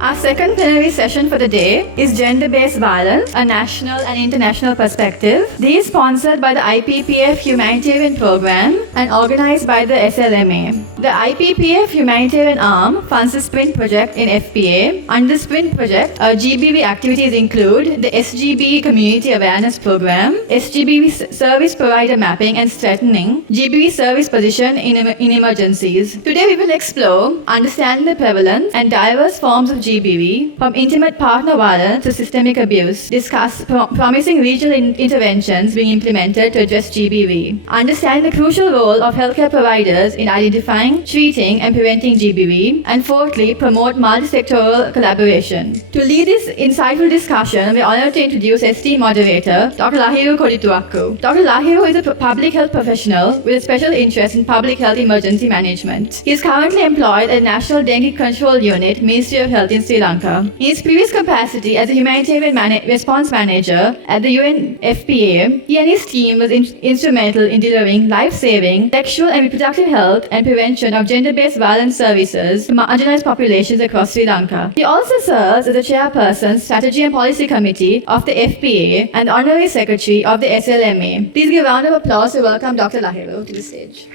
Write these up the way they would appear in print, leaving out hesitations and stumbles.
Our second plenary session for the day is Gender-Based Violence, a National and International Perspective. This is sponsored by the IPPF Humanitarian Program and organized by the SLMA. The IPPF Humanitarian Arm funds the SPRINT project in FPA. Under the SPRINT project, GBV activities include the SGB Community Awareness Program, SGB Service Provider Mapping and Strengthening, GBV Service Position in Emergencies. Today we will explore understanding the prevalence and diverse forms of GBV, from intimate partner violence to systemic abuse, discuss promising regional interventions being implemented to address GBV, understand the crucial role of healthcare providers in identifying, treating and preventing GBV, and fourthly, promote multi-sectoral collaboration. To lead this insightful discussion, we are honored to introduce ST moderator, Dr. Lahiru Kodituakku. Dr. Lahiru is a public health professional with a special interest in public health emergency management. He is currently employed at National Dengue Control Unit, Ministry of Health in Sri Lanka. In his previous capacity as a humanitarian response manager at the UNFPA, he and his team was instrumental in delivering life-saving sexual and reproductive health and prevention of gender-based violence services to marginalized populations across Sri Lanka. He also serves as the chairperson, Strategy and Policy Committee of the FPA and honorary secretary of the SLMA. Please give a round of applause to welcome Dr. Lahiru to the stage.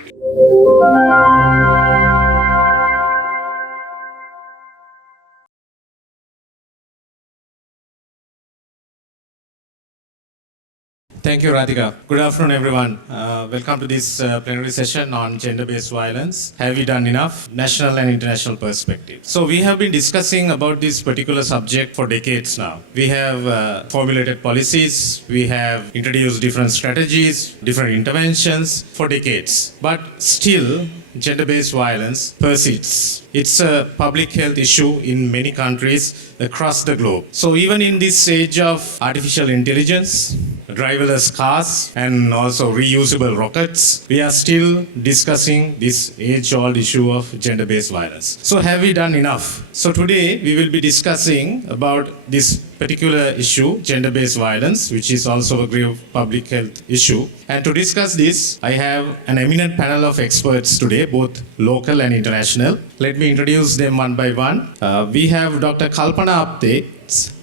Thank you, Radhika. Good afternoon, everyone. Welcome to this plenary session on gender-based violence. Have we done enough? National and international perspective. So we have been discussing about this particular subject for decades now. We have formulated policies. We have introduced different strategies, different interventions for decades. But still, gender-based violence persists. It's a public health issue in many countries across the globe. So even in this age of artificial intelligence, driverless cars, and also reusable rockets, we are still discussing this age-old issue of gender-based violence. So have we done enough? So today we will be discussing about this particular issue, gender-based violence, which is also a grave public health issue. And to discuss this, I have an eminent panel of experts today, both local and international. Let me introduce them one by one. We have Dr. Kalpana Apte,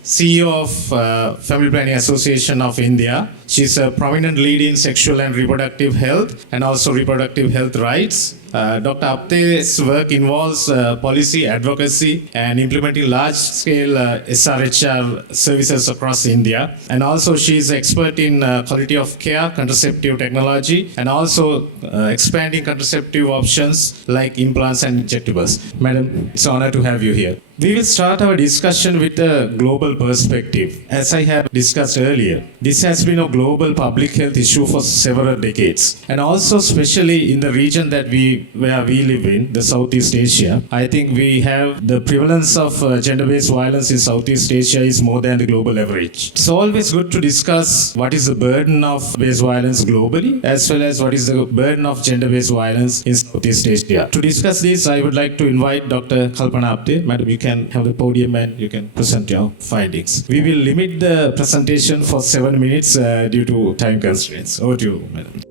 CEO of Family Planning Association of India. She's a prominent lead in sexual and reproductive health and also reproductive health rights. Dr. Apte's work involves policy advocacy and implementing large-scale SRHR services across India. And also she's expert in quality of care, contraceptive technology, and also expanding contraceptive options like implants and injectables. Madam, it's an honor to have you here. We will start our discussion with a global perspective. As I have discussed earlier, this has been a global public health issue for several decades. And also especially in the region where we live in, the Southeast Asia, I think we have the prevalence of gender-based violence in Southeast Asia is more than the global average. It's always good to discuss what is the burden of based violence globally, as well as what is the burden of gender-based violence in Southeast Asia. To discuss this, I would like to invite Dr. Kalpana Apte. Madam, you can have the podium and you can present your findings. We will limit the presentation for 7 minutes due to time constraints. Over to you, Madam.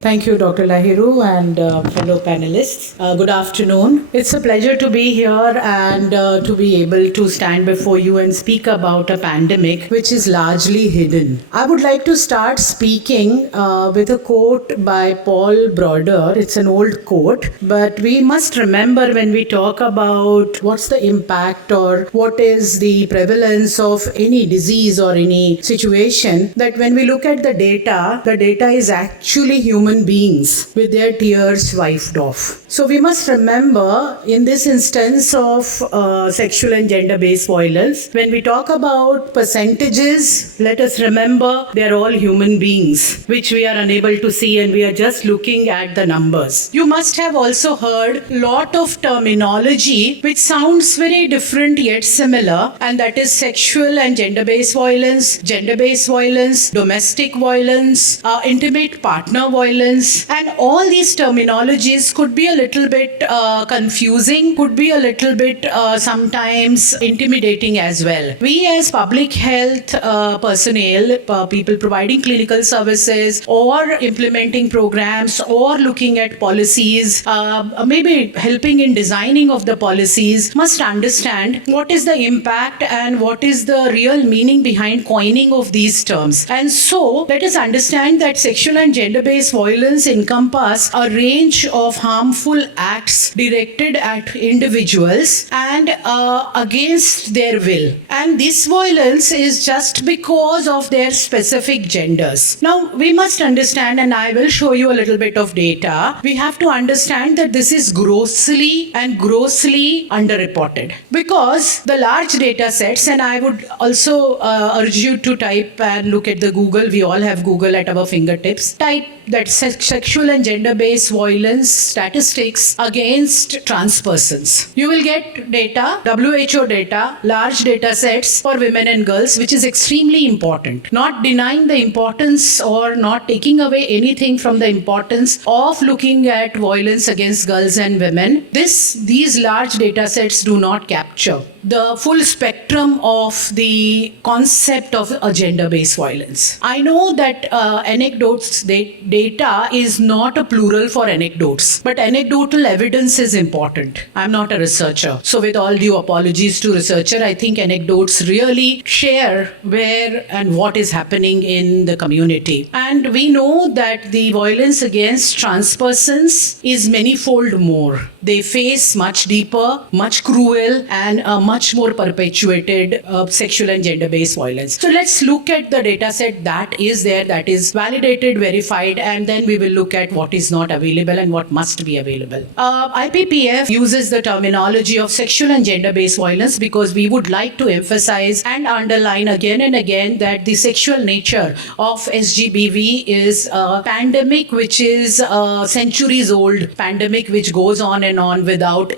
Thank you, Dr. Lahiru and fellow panelists. Good afternoon. It's a pleasure to be here and to be able to stand before you and speak about a pandemic which is largely hidden. I would like to start speaking with a quote by Paul Broder. It's an old quote, but we must remember when we talk about what's the impact or what is the prevalence of any disease or any situation, that when we look at the data is actually human beings with their tears wiped off. So we must remember in this instance of sexual and gender-based violence, when we talk about percentages, let us remember they are all human beings, which we are unable to see and we are just looking at the numbers. You must have also heard a lot of terminology which sounds very different yet similar, and that is sexual and gender-based violence, domestic violence, intimate partner violence, violence, and all these terminologies could be a little bit confusing, could be a little bit sometimes intimidating as well. We as public health personnel, people providing clinical services or implementing programs or looking at policies, maybe helping in designing of the policies, must understand what is the impact and what is the real meaning behind coining of these terms. And so let us understand that sexual and gender-based violence encompass a range of harmful acts directed at individuals and against their will. And this violence is just because of their specific genders. Now, we must understand, and I will show you a little bit of data, we have to understand that this is grossly underreported. Because the large data sets, and I would also urge you to type and look at the Google, we all have Google at our fingertips, type that sexual and gender-based violence statistics against trans persons. You will get data, WHO data, large data sets for women and girls, which is extremely important. Not denying the importance or not taking away anything from the importance of looking at violence against girls and women. These large data sets do not capture the full spectrum of the concept of a gender-based violence. I know that anecdotes, data is not a plural for anecdotes, but anecdotal evidence is important. I'm not a researcher, so with all due apologies to researcher, I think anecdotes really share where and what is happening in the community. And we know that the violence against trans persons is manifold more. They face much deeper, much cruel, and much more perpetuated sexual and gender-based violence. So let's look at the data set that is there, that is validated, verified, and then we will look at what is not available and what must be available. IPPF uses the terminology of sexual and gender-based violence because we would like to emphasize and underline again and again that the sexual nature of SGBV is a pandemic which is centuries old pandemic which goes on and on without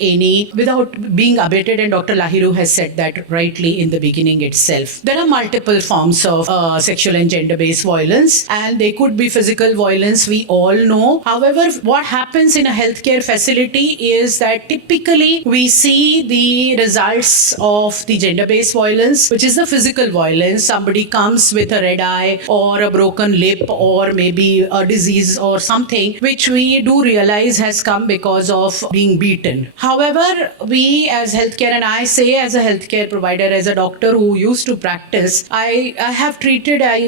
being abated, and Dr. Lahiru has said that rightly in the beginning itself. There are multiple forms of sexual and gender-based violence, and they could be physical violence, we all know. However, what happens in a healthcare facility is that typically we see the results of the gender-based violence, which is the physical violence. Somebody comes with a red eye or a broken lip or maybe a disease or something, which we do realize has come because of being beaten. However, we as healthcare, and I say as a healthcare provider, as a doctor who used to practice, I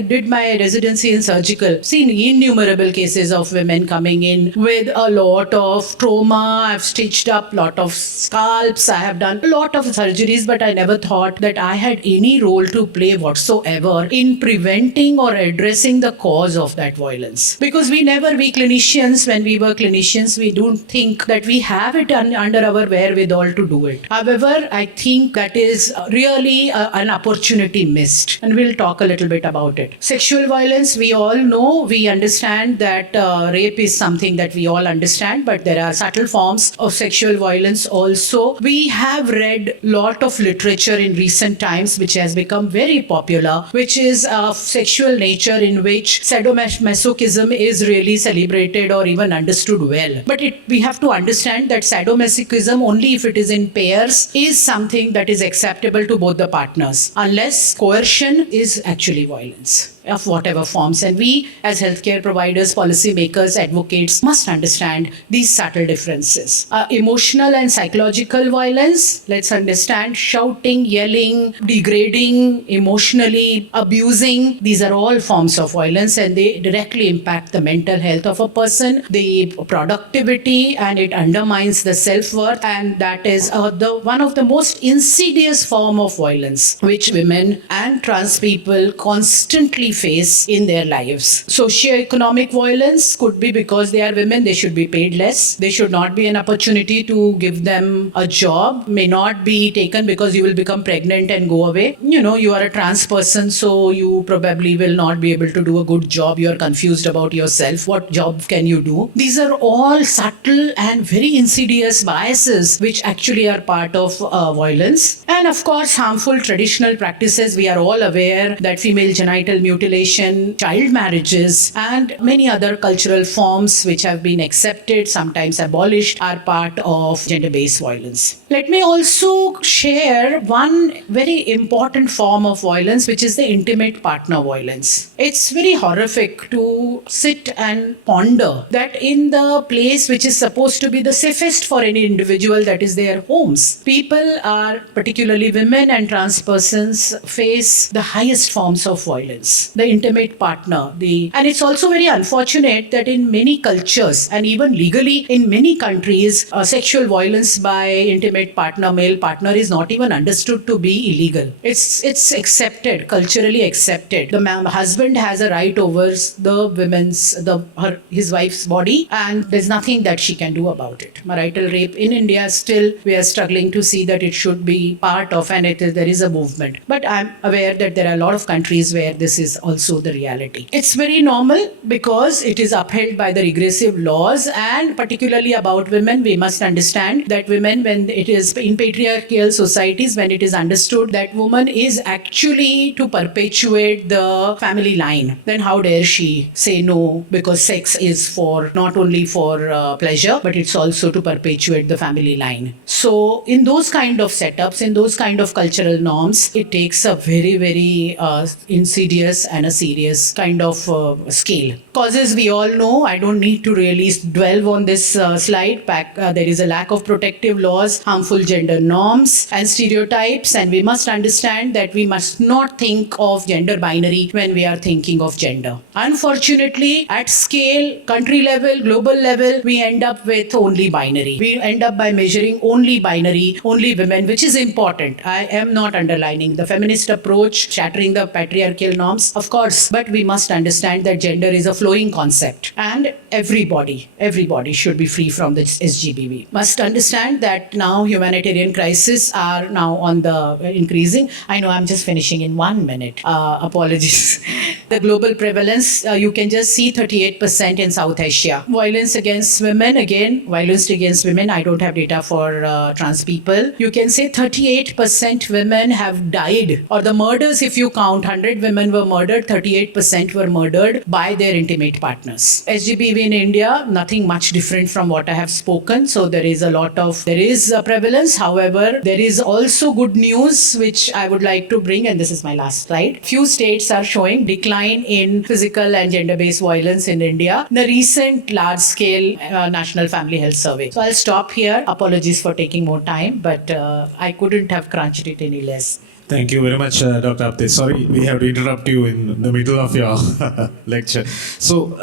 did my residency in surgical, seen innumerable cases of women coming in with a lot of trauma. I've stitched up a lot of scalps, I have done a lot of surgeries, but I never thought that I had any role to play whatsoever in preventing or addressing the cause of that violence. Because we clinicians, when we were clinicians, we don't think that we have it under our wherewithal to do it. However, I think that is really an opportunity missed, and we'll talk a little bit about it. Sexual violence, we all know, we understand that rape is something that we all understand, but there are subtle forms of sexual violence also. We have read a lot of literature in recent times which has become very popular, which is of sexual nature in which sadomasochism is really celebrated or even understood well. But we have to understand that sadomasochism, only if it is in pairs, is something that is acceptable to both the partners, unless coercion is actually violence of whatever forms. And we as healthcare providers, policy makers, advocates must understand these subtle differences. Emotional and psychological violence, let's understand shouting, yelling, degrading, emotionally abusing, these are all forms of violence, and they directly impact the mental health of a person, the productivity, and it undermines the self-worth, and that is one of the most insidious form of violence which women and trans people constantly face in their lives. Socioeconomic violence could be because they are women, they should be paid less. They should not be an opportunity to give them a job, may not be taken because you will become pregnant and go away. You are a trans person, so you probably will not be able to do a good job. You are confused about yourself. What job can you do? These are all subtle and very insidious biases which actually are part of violence. And of course, harmful traditional practices. We are all aware that female genital mutilation, child marriages, and many other other cultural forms which have been accepted, sometimes abolished, are part of gender-based violence. Let me also share one very important form of violence, which is the intimate partner violence. It's very horrific to sit and ponder that in the place which is supposed to be the safest for any individual, that is their homes, people are, particularly women and trans persons, face the highest forms of violence. The intimate partner, and it's also very unfortunate that in many cultures and even legally in many countries, sexual violence by intimate partner, male partner, is not even understood to be illegal. It's accepted, culturally accepted. The husband has a right over his wife's body, and there's nothing that she can do about it. Marital rape in India, still we are struggling to see that it should be part of, and there is a movement. But I'm aware that there are a lot of countries where this is also the reality. It's very normal because it is upheld by the regressive laws, and particularly about women, we must understand that women, when it is in patriarchal societies, when it is understood that woman is actually to perpetuate the family line, then how dare she say no, because sex is for not only for pleasure, but it's also to perpetuate the family line. So in those kind of setups, in those kind of cultural norms, it takes a very, very insidious and a serious kind of scale. Causes we all know, I don't need to really dwell on this slide. There is a lack of protective laws, harmful gender norms and stereotypes, and we must understand that we must not think of gender binary when we are thinking of gender. Unfortunately, at scale, country level, global level, we end up with only binary. We end up by measuring only binary, only women, which is important. I am not underlining the feminist approach, shattering the patriarchal norms, of course, but we must understand that gender is a flowing concept, and everybody should be free from this SGBV. Must understand that now humanitarian crises are now on the increasing. I know I'm just finishing in 1 minute. Apologies. The global prevalence, you can just see 38% in South Asia. Violence against women, again, violence against women, I don't have data for trans people. You can say 38% women have died, or the murders, if you count 100 women were murdered, 38% were murdered by their intimate partners. SGBV in India, nothing much different from what I have spoken. So there is a prevalence. However, there is also good news which I would like to bring, and this is my last slide. Few states are showing decline in physical and gender-based violence in India in the recent large-scale National Family Health Survey. So I'll stop here. Apologies for taking more time, but I couldn't have crunched it any less. Thank you very much, Dr. Apte. Sorry, we have to interrupt you in the middle of your lecture. So,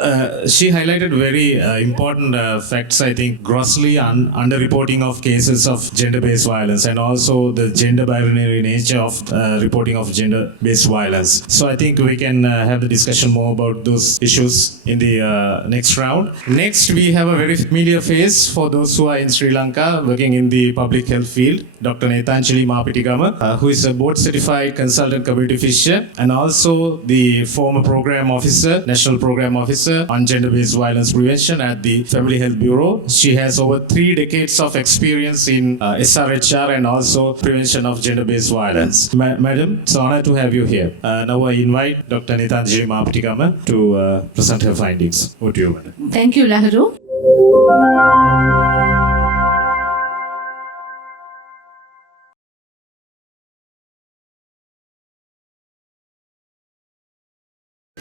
she highlighted very important facts, I think, grossly underreporting of cases of gender-based violence, and also the gender binary nature of reporting of gender-based violence. So, I think we can have the discussion more about those issues in the next round. Next, we have a very familiar face for those who are in Sri Lanka working in the public health field, Dr. Nethanjali Mapitigama, who is a board certified consultant community physician and also the former program officer, national program officer on gender-based violence prevention at the Family Health Bureau. She has over 3 decades of experience in SRHR and also prevention of gender-based violence. Madam, it's an honor to have you here. Now I invite Dr. Nethanjali Mapitigama to present her findings. Over to you, madam. Thank you, Lahiru.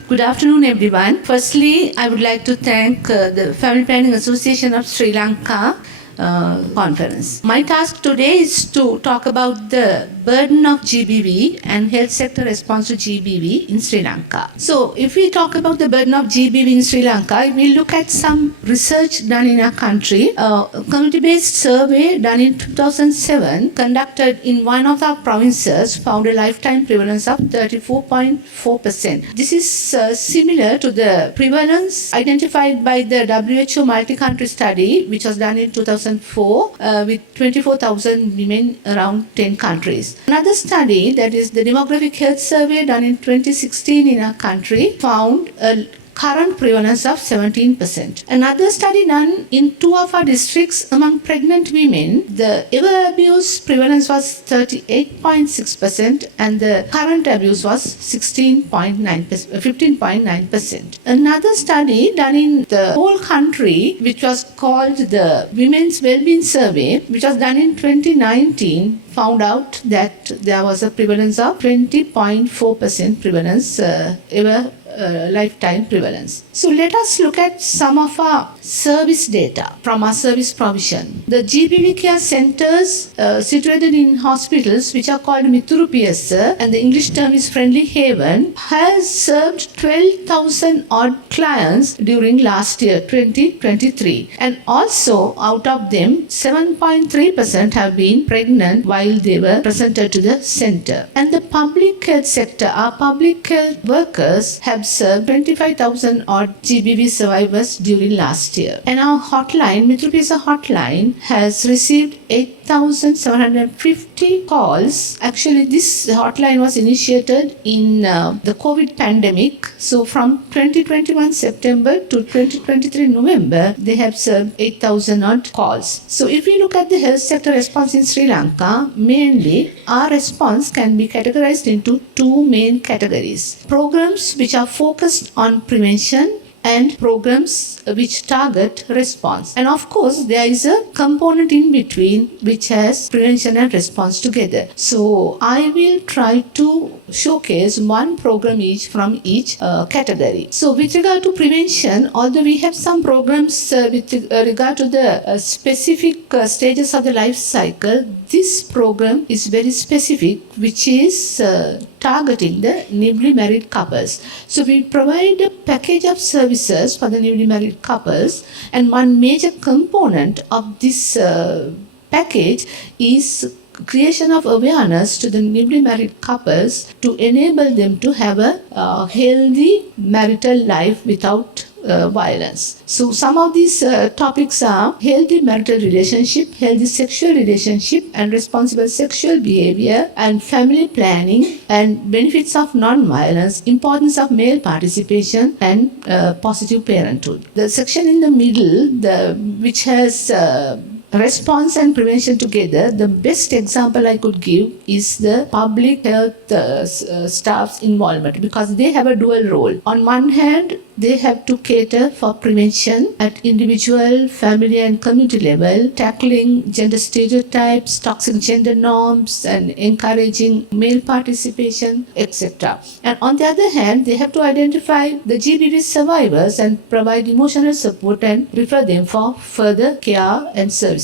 Good afternoon, everyone. Firstly, I would like to thank the Family Planning Association of Sri Lanka conference. My task today is to talk about the burden of GBV and health sector response to GBV in Sri Lanka. So, if we talk about the burden of GBV in Sri Lanka, we look at some research done in our country. A community-based survey done in 2007 conducted in one of our provinces found a lifetime prevalence of 34.4%. This is similar to the prevalence identified by the WHO multi-country study, which was done in 2004 with 24,000 women around 10 countries. Another study, that is the demographic health survey done in 2016 in our country, found a current prevalence of 17%. Another study done in 2 of our districts among pregnant women, the ever abuse prevalence was 38.6% and the current abuse was 15.9%. Another study done in the whole country, which was called the Women's Wellbeing Survey, which was done in 2019, found out that there was a prevalence of 20.4% prevalence lifetime prevalence. So let us look at some of our service data from our service provision. The GBV care centers situated in hospitals which are called Mituru PSA and the English term is Friendly Haven has served 12,000 odd clients during last year 2023 and also out of them 7.3% have been pregnant while they were presented to the center. And the public health sector, our public health workers have served 25,000 odd GBV survivors during last year. And our hotline, Mitru PSA hotline, has received 8,750 calls. Actually, this hotline was initiated in the COVID pandemic. So from 2021 September to 2023 November, they have served 8,000 odd calls. So if we look at the health sector response in Sri Lanka, mainly our response can be categorized into two main categories. Programs which are focused on prevention and programs which target response. And of course, there is a component in between which has prevention and response together. So I will try to showcase one program each from each category. So with regard to prevention, although we have some programs with regard to the specific stages of the life cycle, this program is very specific, which is targeting the newly married couples. So we provide a package of services for the newly married couples, and one major component of this package is creation of awareness to the newly married couples to enable them to have a healthy marital life without violence. So some of these topics are healthy marital relationship, healthy sexual relationship and responsible sexual behavior and family planning and benefits of non-violence, importance of male participation and positive parenthood. The section in the middle, which has response and prevention together, the best example I could give is the public health staff's involvement, because they have a dual role. On one hand, they have to cater for prevention at individual, family and community level, tackling gender stereotypes, toxic gender norms and encouraging male participation, etc. And on the other hand, they have to identify the GBV survivors and provide emotional support and refer them for further care and services.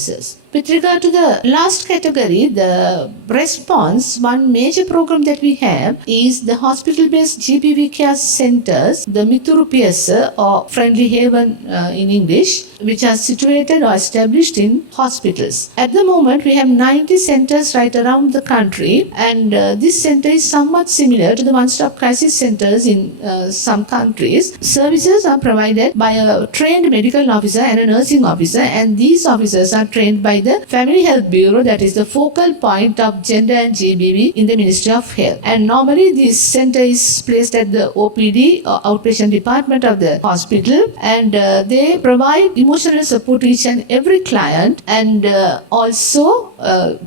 With regard to the last category, the response, one major program that we have is the hospital-based GBV care centers, the Mituru PSA or Friendly Haven in English, which are situated or established in hospitals. At the moment, we have 90 centers right around the country, and this center is somewhat similar to the one-stop crisis centers in some countries. Services are provided by a trained medical officer and a nursing officer, and these officers are trained by the Family Health Bureau, that is the focal point of gender and GBV in the Ministry of Health. And normally this center is placed at the OPD or outpatient department of the hospital, and they provide emotional support to each and every client and also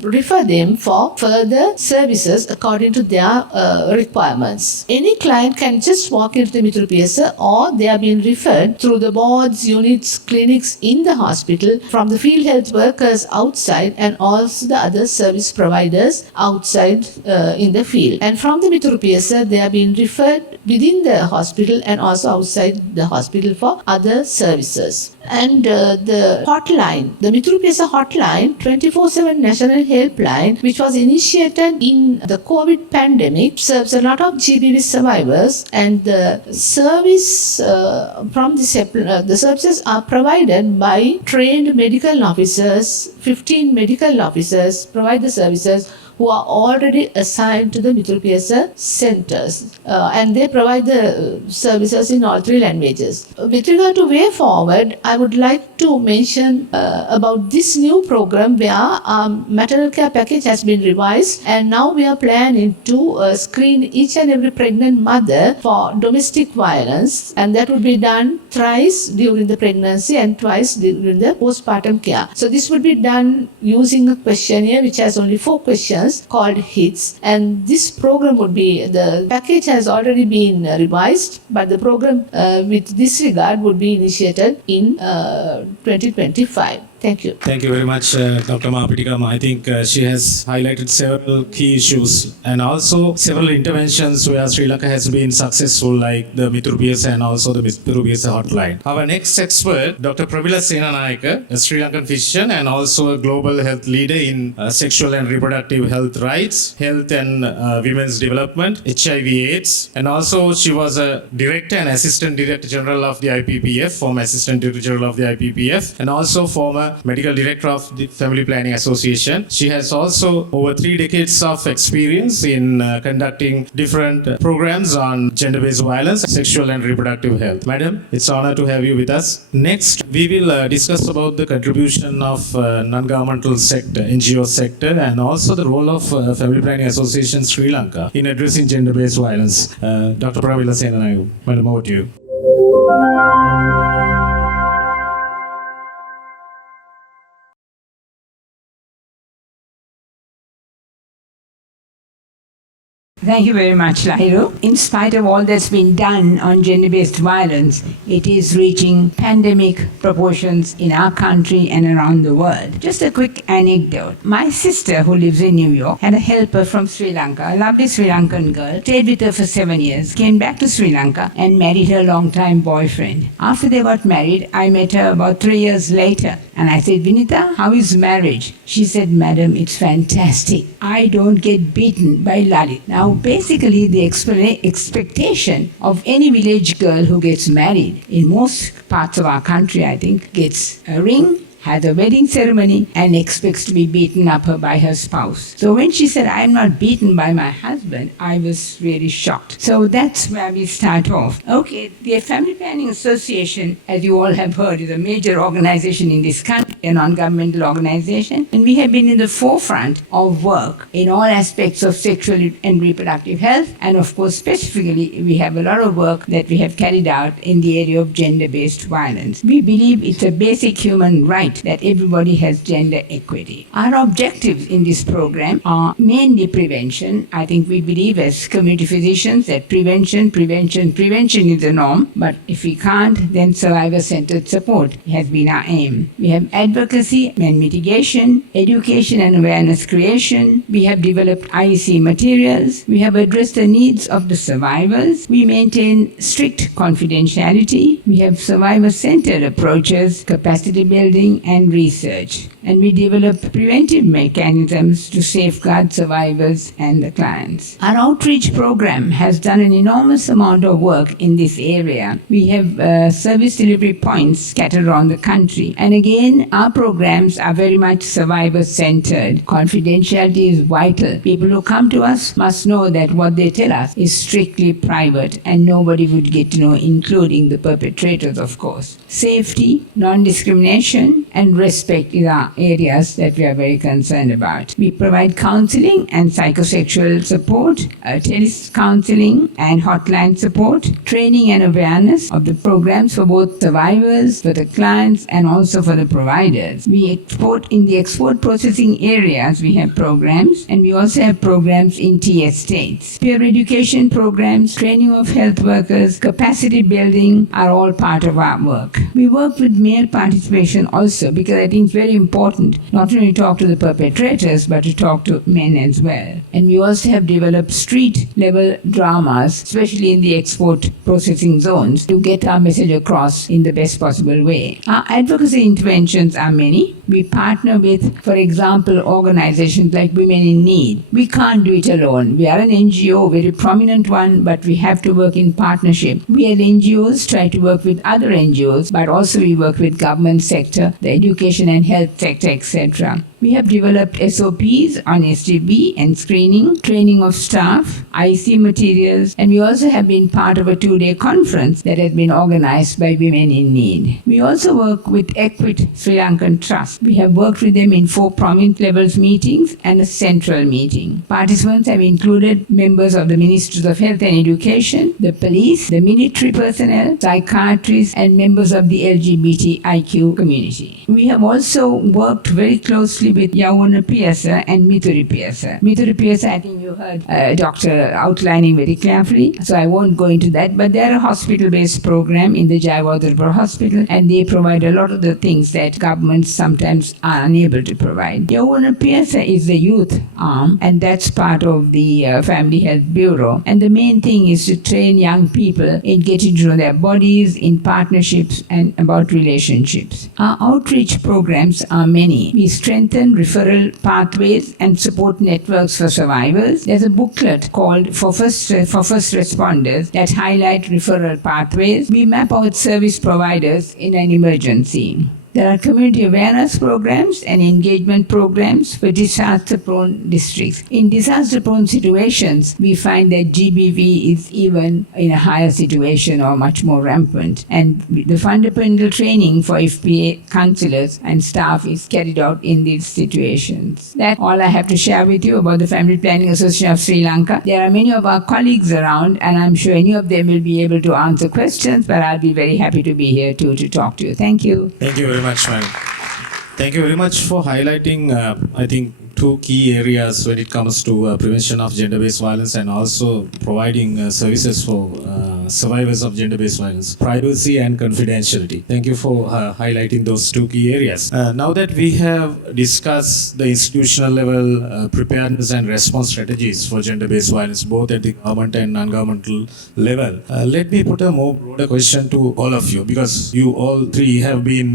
refer them for further services according to their requirements. Any client can just walk into the Mitru PSA, or they are being referred through the wards, units, clinics in the hospital from the field health workers outside and also the other service providers outside in the field. And from the Mituru PSA, they are being referred within the hospital and also outside the hospital for other services. And the hotline, the Mituru PSA hotline, 24/7 national helpline, which was initiated in the COVID pandemic, serves a lot of GBV survivors, and the service from the services are provided by trained medical officers. 15 medical officers provide the services who are already assigned to the Mitrupiasa centers, and they provide the services in all three languages. With regard to way forward, I would like to mention about this new program where maternal care package has been revised, and now we are planning to screen each and every pregnant mother for domestic violence, and that would be done thrice during the pregnancy and twice during the postpartum care. So this would be done using a questionnaire which has only 4 questions called HITS, and this program would be, the package has already been revised, but the program with this regard would be initiated in 2025. Thank you. Thank you very much, Dr. Mahapitikam. I think she has highlighted several key issues and also several interventions where Sri Lanka has been successful, like the Mitrupiasa and also the Mitrupiasa hotline. Our next expert, Dr. Prevalence, a Sri Lankan physician and also a global health leader in sexual and reproductive health rights, health and women's development, HIV/AIDS, and also she was a director and assistant director general of the IPPF, former assistant director general of the IPPF, and also former medical director of the Family Planning Association. She has also over 3 decades of experience in conducting different programs on gender-based violence, sexual and reproductive health. Madam, it's an honor to have you with us. Next, we will discuss about the contribution of non-governmental sector, NGO sector, and also the role of Family Planning Association Sri Lanka in addressing gender-based violence. Dr. Prevalence, Madam, over to you. Thank you very much, Lahiru. In spite of all that's been done on gender-based violence, it is reaching pandemic proportions in our country and around the world. Just a quick anecdote. My sister, who lives in New York, had a helper from Sri Lanka, a lovely Sri Lankan girl, stayed with her for 7 years, came back to Sri Lanka and married her long-time boyfriend. After they got married, I met her about 3 years later. And I said, Vinita, how is marriage? She said, Madam, it's fantastic. I don't get beaten by Lalit. Now, basically, the expectation of any village girl who gets married in most parts of our country, I think, gets a ring, has a wedding ceremony, and expects to be beaten up by her spouse. So when she said, I'm not beaten by my husband, I was really shocked. So that's where we start off. Okay, the Family Planning Association, as you all have heard, is a major organization in this country, a non-governmental organization, and we have been in the forefront of work in all aspects of sexual and reproductive health, and of course, specifically, we have a lot of work that we have carried out in the area of gender-based violence. We believe it's a basic human right that everybody has gender equity. Our objectives in this program are mainly prevention. I think we believe as community physicians that prevention is the norm, but if we can't, then survivor-centered support has been our aim. We have advocacy and mitigation, education and awareness creation. We have developed IEC materials. We have addressed the needs of the survivors. We maintain strict confidentiality. We have survivor-centered approaches, capacity building, and research. And we develop preventive mechanisms to safeguard survivors and the clients. Our outreach program has done an enormous amount of work in this area. We have service delivery points scattered around the country. And again, our programs are very much survivor-centered. Confidentiality is vital. People who come to us must know that what they tell us is strictly private and nobody would get to know, including the perpetrators, of course. Safety, non-discrimination, and respect is our areas that we are very concerned about. We provide counseling and psychosexual support, telecounseling and hotline support, training and awareness of the programs for both survivors, for the clients, and also for the providers. We export in the export processing areas, we have programs, and we also have programs in TS states. Peer education programs, training of health workers, capacity building are all part of our work. We work with male participation also because I think it's very important not only to talk to the perpetrators but to talk to men as well. And we also have developed street level dramas, especially in the export processing zones, to get our message across in the best possible way. Our advocacy interventions are many. We partner with, for example, organizations like Women in Need. We can't do it alone. We are an NGO, a very prominent one, but we have to work in partnership. We as NGOs try to work with other NGOs, but also we work with government sector, the education and health sector, etc. We have developed SOPs on STB and screening, training of staff, IC materials, and we also have been part of a 2-day conference that has been organized by Women in Need. We also work with Equit Sri Lankan Trust. We have worked with them in 4 province levels meetings and a central meeting. Participants have included members of the Ministries of Health and Education, the police, the military personnel, psychiatrists, and members of the LGBTIQ community. We have also worked very closely with Yawuna Piyasa and Mithuri Piyasa. Mithuri Piyasa, I think you heard Doctor outlining very carefully, so I won't go into that, but they are a hospital-based program in the Jayawardhanapura Hospital, and they provide a lot of the things that governments sometimes are unable to provide. Yawuna Piyasa is the youth arm, and that's part of the Family Health Bureau. And the main thing is to train young people in getting to know their bodies, in partnerships, and about relationships. Our outreach programs are many. We strengthen referral pathways and support networks for survivors. There's a booklet called For First Responders that highlight referral pathways. We map out service providers in an emergency. There are community awareness programs and engagement programs for disaster-prone districts. In disaster-prone situations, we find that GBV is even in a higher situation or much more rampant. And the fundamental training for FPA counsellors and staff is carried out in these situations. That's all I have to share with you about the Family Planning Association of Sri Lanka. There are many of our colleagues around, and I'm sure any of them will be able to answer questions, but I'll be very happy to be here too to talk to you. Thank you. Thank you very much, ma'am. Thank you very much for highlighting, I think, 2 key areas when it comes to prevention of gender-based violence and also providing services for survivors of gender-based violence, privacy and confidentiality. Thank you for highlighting those 2 key areas. Now that we have discussed the institutional level preparedness and response strategies for gender-based violence, both at the government and non-governmental level, let me put a more broader question to all of you, because you all 3 have been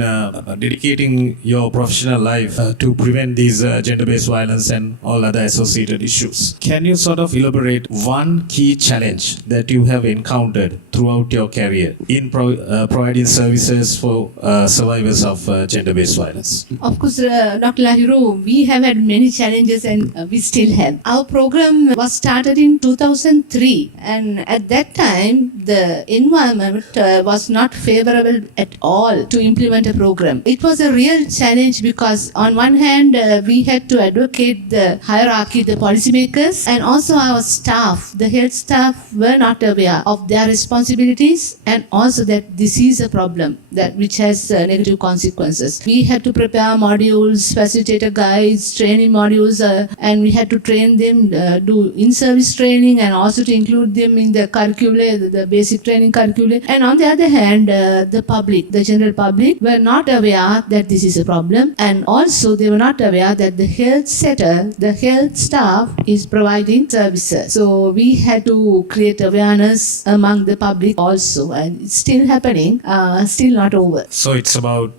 dedicating your professional life to prevent these gender-based violence and all other associated issues. Can you sort of elaborate one key challenge that you have encountered throughout your career in providing services for survivors of gender-based violence? Of course, Dr. Lahiru, we have had many challenges and we still have. Our program was started in 2003, and at that time, the environment was not favorable at all to implement a program. It was a real challenge because on one hand, we had to advocate the hierarchy, the policymakers, and also our staff, the health staff were not aware of their responsibilities and also that this is a problem that which has negative consequences. We had to prepare modules, facilitator guides, training modules, and we had to train them, do in-service training and also to include them in the curricula, the basic training curricula. And on the other hand, the public, the general public were not aware that this is a problem, and also they were not aware that the health sector, the health staff is providing services. So we had to create awareness among the public also, and it's still happening, still not over. So it's about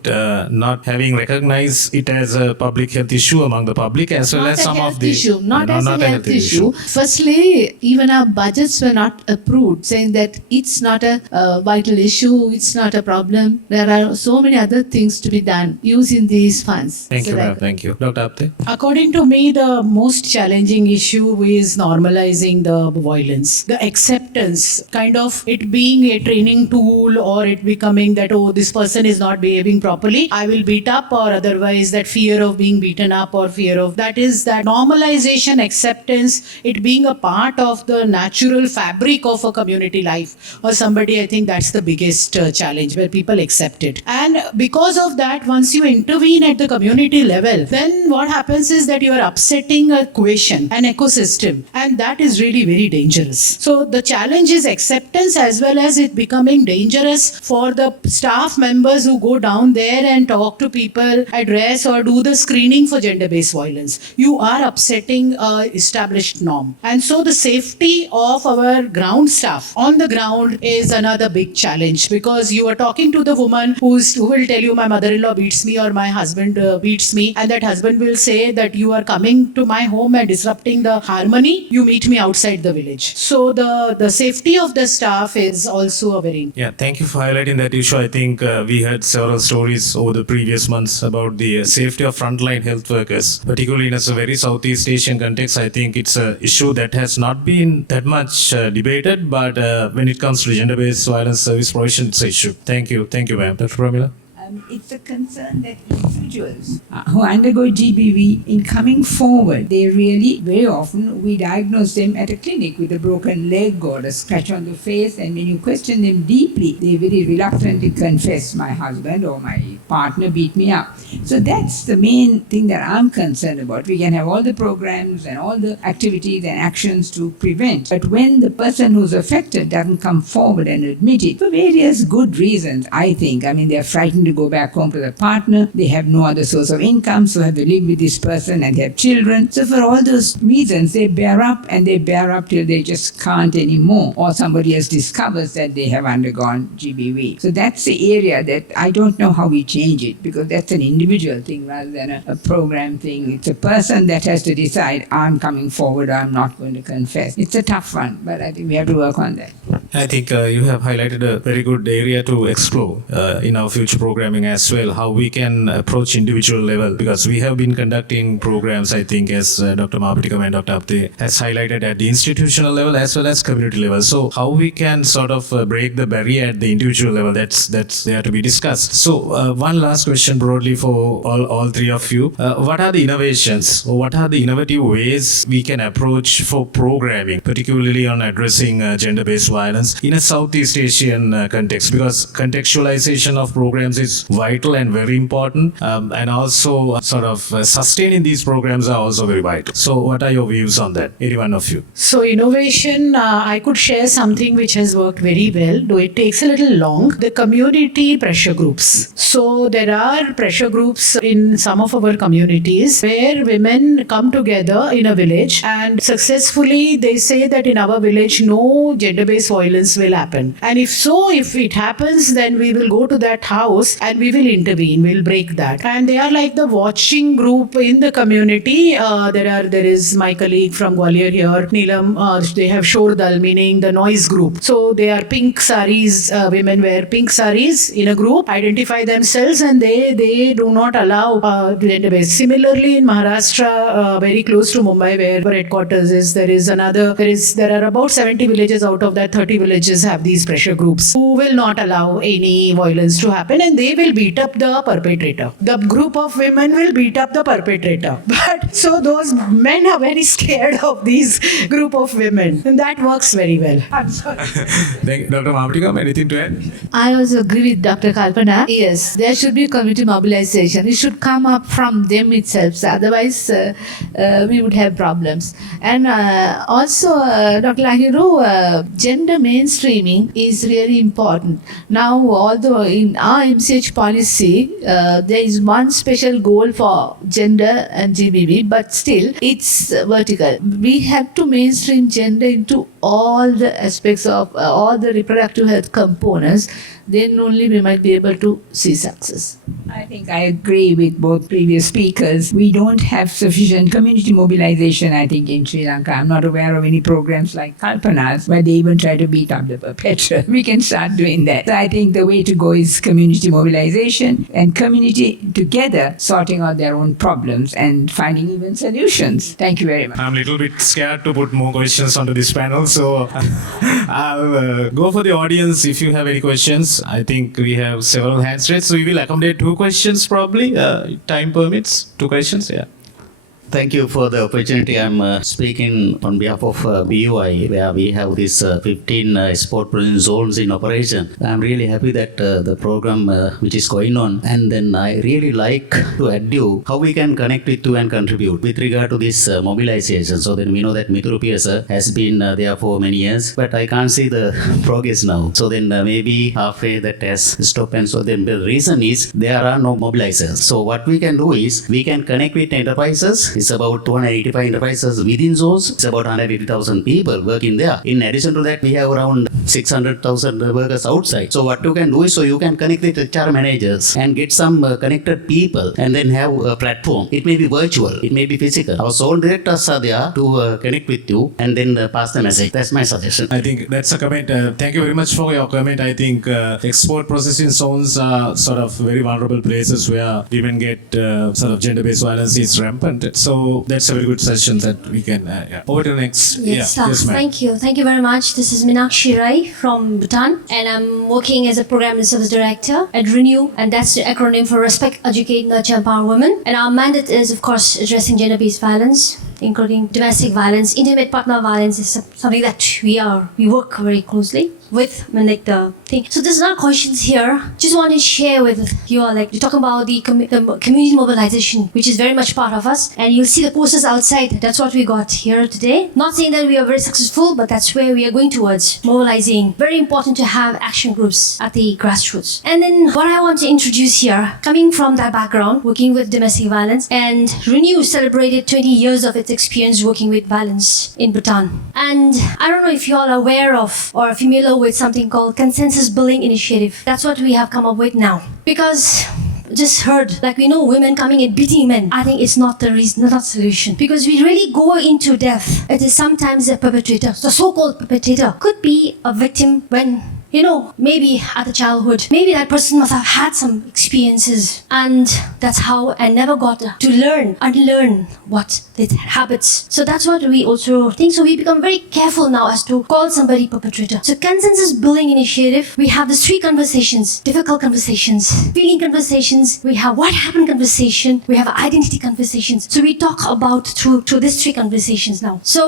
not having recognized it as a public health issue among the public as well as some of the issue, not as a health issue. Firstly, even our budgets were not approved, saying that it's not a vital issue, it's not a problem. There are so many other things to be done using these funds. Thank So you, like- ma'am. Thank you. Dr. Apte? According to me, the most challenging issue is normalizing the violence. The acceptance, kind of it being a training tool or it becoming that, oh, this person is not behaving properly, I will beat up, or otherwise that fear of being beaten up or fear of, that is that normalization, acceptance, it being a part of the natural fabric of a community life or somebody, I think that's the biggest challenge where people accept it. And because of that, once you intervene at the community level, then what happens is that you are upsetting a cohesion, an ecosystem, and that is really very dangerous. So the challenge is acceptance as well as it becoming dangerous for the staff members who go down there and talk to people, address or do the screening for gender-based violence. You are upsetting a established norm. And so the safety of our ground staff on the ground is another big challenge, because you are talking to the woman who will tell you my mother-in-law beats me or my husband beats me, and that husband will say that you are coming to my home and disrupting the harmony, you meet me outside the village. So the safety of the staff staff is also a very Yeah, thank you for highlighting that issue. I think we heard several stories over the previous months about the safety of frontline health workers, particularly in a very Southeast Asian context. I think it's an issue that has not been that much debated, but when it comes to gender-based violence service provision, it's an issue. Thank you, ma'am. Dr. Pramila? It's a concern that individuals who undergo GBV, in coming forward, they really, very often, we diagnose them at a clinic with a broken leg or a scratch on the face, and when you question them deeply, they very reluctantly confess, my husband or my partner beat me up. So that's the main thing that I'm concerned about. We can have all the programs and all the activities and actions to prevent, but when the person who's affected doesn't come forward and admit it, for various good reasons, I think, I mean, they're frightened to go back home to their partner, they have no other source of income, so have to live with this person and have children. So for all those reasons, they bear up and they bear up till they just can't anymore, or somebody else discovers that they have undergone GBV. So that's the area that I don't know how we change it, because that's an individual thing rather than a program thing. It's a person that has to decide, I'm coming forward, I'm not going to confess. It's a tough one, but I think we have to work on that. I think you have highlighted a very good area to explore in our future programming as well, how we can approach individual level, because we have been conducting programs, I think, as Dr. Mahapatikam and Dr. Apte has highlighted, at the institutional level as well as community level. So how we can sort of break the barrier at the individual level, that's there to be discussed. So one last question broadly for all three of you. What are the innovations, or what are the innovative ways we can approach for programming, particularly on addressing gender-based violence in a Southeast Asian context? Because contextualization of programs is vital and very important, and also sort of sustaining these programs are also very vital. So what are your views on that, any one of you? So innovation, I could share something which has worked very well, though it takes a little long. The community pressure groups. So there are pressure groups in some of our communities where women come together in a village, and successfully they say that in our village no gender-based violence will happen. And if it happens, then we will go to that house and we will intervene, we'll break that. And they are like the watching group in the community. There is my colleague from Gwalior here, Neelam, they have Shordal, meaning the noise group. So they are pink saris, women wear pink saris in a group, identify themselves, and they do not allow gender-based. Similarly in Maharashtra, very close to Mumbai, where our headquarters is, there are about 70 villages. Out of that, 30 villages have these pressure groups who will not allow any violence to happen, and they will beat up the perpetrator. The group of women will beat up the perpetrator. But so those men are very scared of these group of women, and that works very well. I'm sorry. Dr. Mahapatikam, anything to add? I also agree with Dr. Kalpana. Yes, there should be community mobilization. It should come up from them itself. So otherwise, we would have problems. And also, Dr. Lahiru, gender mainstreaming is really important. Now, although in our MCH policy, there is one special goal for gender and GBV, but still it's vertical. We have to mainstream gender into all the aspects of all the reproductive health components. Then only we might be able to see success. I think I agree with both previous speakers. We don't have sufficient community mobilization, I think, in Sri Lanka. I'm not aware of any programs like Kalpana's where they even try to beat up the perpetrator. We can start doing that. So I think the way to go is community mobilization and community together sorting out their own problems and finding even solutions. Thank you very much. I'm a little bit scared to put more questions onto this panel, so I'll go for the audience if you have any questions. I think we have several hands raised, so we will accommodate 2 questions probably. Time permits. 2 questions, yeah. Thank you for the opportunity. I'm speaking on behalf of BUI, where we have these 15 sport prevalence zones in operation. I'm really happy that the program which is going on, and then I really like to add you how we can connect with you and contribute with regard to this mobilization. So then we know that Mithurupiya sir has been there for many years, but I can't see the progress now. So then maybe halfway that has stopped, and so then the reason is there are no mobilizers. So what we can do is we can connect with enterprises. It's about 285 enterprises within zones. It's about 180,000 people working there. In addition to that, we have around 600,000 workers outside. So what you can do is, so you can connect with HR managers and get some connected people and then have a platform. It may be virtual, it may be physical. Our zone directors are there to connect with you and then pass the message. That's my suggestion. I think that's a comment. Thank you very much for your comment. I think export processing zones are sort of very vulnerable places where women get sort of gender-based violence is rampant. So that's a very good suggestion that we can. Over to the next. Yes, Yes, ma'am. thank you. Thank you very much. This is Meenakshi Rai from Bhutan, and I'm working as a program and service director at Renew, and that's the acronym for Respect, Educate, Nurture, Empower Women. And our mandate is, of course, addressing gender-based violence, including domestic violence. Intimate partner violence is something that we work very closely with, like the thing. So there's a lot of questions here. Just want to share with you all, like, you're talking about the community mobilization, which is very much part of us. And you'll see the posters outside. That's what we got here today. Not saying that we are very successful, but that's where we are going towards, mobilizing. Very important to have action groups at the grassroots. And then what I want to introduce here, coming from that background, working with domestic violence, and Renew celebrated 20 years of its experience working with violence in Bhutan. And I don't know if you all are aware of or are familiar with something called Consensus Building Initiative. That's what we have come up with now. Because just heard, like, we know women coming and beating men. I think it's not the reason, not the solution. Because we really go into depth. It is sometimes a perpetrator, the so-called perpetrator, could be a victim when, maybe at the childhood, maybe that person must have had some experiences, and that's how I never got to unlearn what the habits. So that's what we also think. So we become very careful now as to call somebody perpetrator. So Consensus Building Initiative, we have the 3 conversations: difficult conversations, feeling conversations, we have what happened conversation, we have identity conversations. So we talk about through these 3 conversations now. So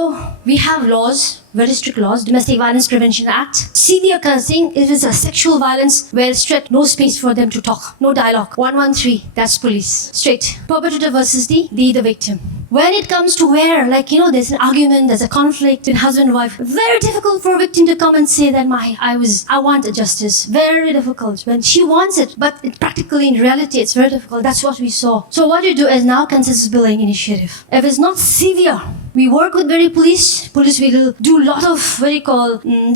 we have laws, very strict laws. Domestic Violence Prevention Act. Severe cursing, if it's a sexual violence, where straight, no space for them to talk, no dialogue. 113, that's police. Straight. Perpetrator versus the victim. When it comes to where, there's an argument, there's a conflict in husband and wife, very difficult for a victim to come and say that I want a justice. Very difficult when she wants it, but practically in reality, it's very difficult. That's what we saw. So what we do is now Consensus Building Initiative. If it's not severe, we work with police. Police will do a lot of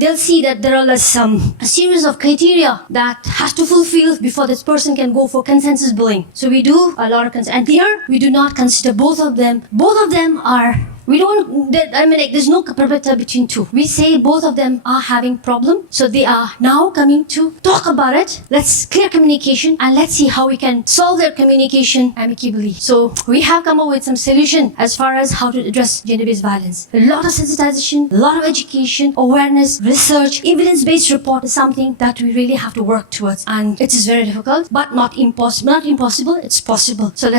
they'll see that there are a series of criteria that has to fulfill before this person can go for consensus building. So we do a lot of and here we do not consider both of them. Both of them are. There's no perpetrator between 2. We say both of them are having problem. So they are now coming to talk about it. Let's clear communication and let's see how we can solve their communication amicably. So we have come up with some solution as far as how to address gender-based violence. A lot of sensitization, a lot of education, awareness, research, evidence-based report is something that we really have to work towards. And it is very difficult, but not impossible. Not impossible, it's possible. So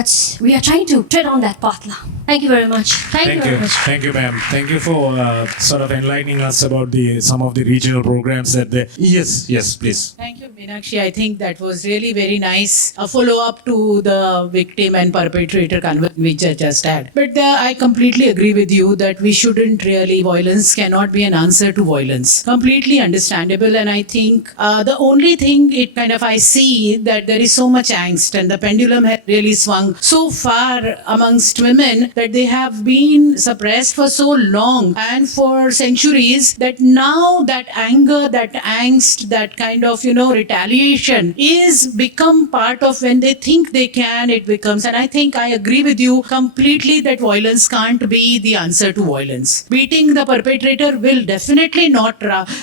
we are trying to tread on that path now. Thank you very much. Thank you very much. Thank you, ma'am. Thank you for sort of enlightening us about some of the regional programs that they. Yes, please. Thank you, Meenakshi. I think that was really very nice. A follow-up to the victim and perpetrator conversation which I just had. But I completely agree with you that we shouldn't really, violence cannot be an answer to violence. Completely understandable. And I think the only thing I see that there is so much angst and the pendulum has really swung so far amongst women that they have been suppressed for so long and for centuries that now that anger, that angst, that kind of, retaliation is become part of when they think they can, it becomes. And I think I agree with you completely that violence can't be the answer to violence. Beating the perpetrator will definitely not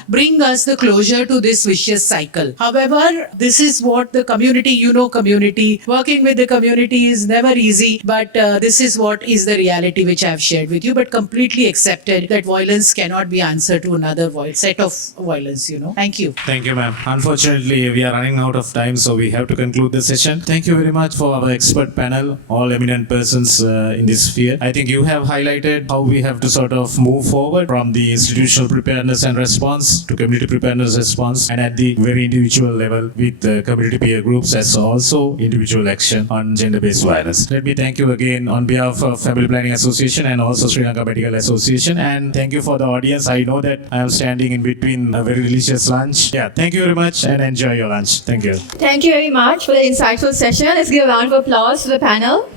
bring us the closure to this vicious cycle. However, this is what the community, community, working with the community is never easy, but this is what is the reality which I have shared with you, but completely accepted that violence cannot be answer to another set of violence, Thank you. Thank you, ma'am. Unfortunately, we are running out of time, so we have to conclude the session. Thank you very much for our expert panel, all eminent persons in this sphere. I think you have highlighted how we have to sort of move forward from the institutional preparedness and response to community preparedness response, and at the very individual level with community peer groups as also individual action on gender-based violence. Let me thank you again on behalf of Family Planning Association and also Sri Lanka Medical Association, and thank you for the audience. I know that I am standing in between a very delicious lunch. Thank you very much and enjoy your lunch. Thank you. Thank you very much for the insightful session. Let's give a round of applause to the panel.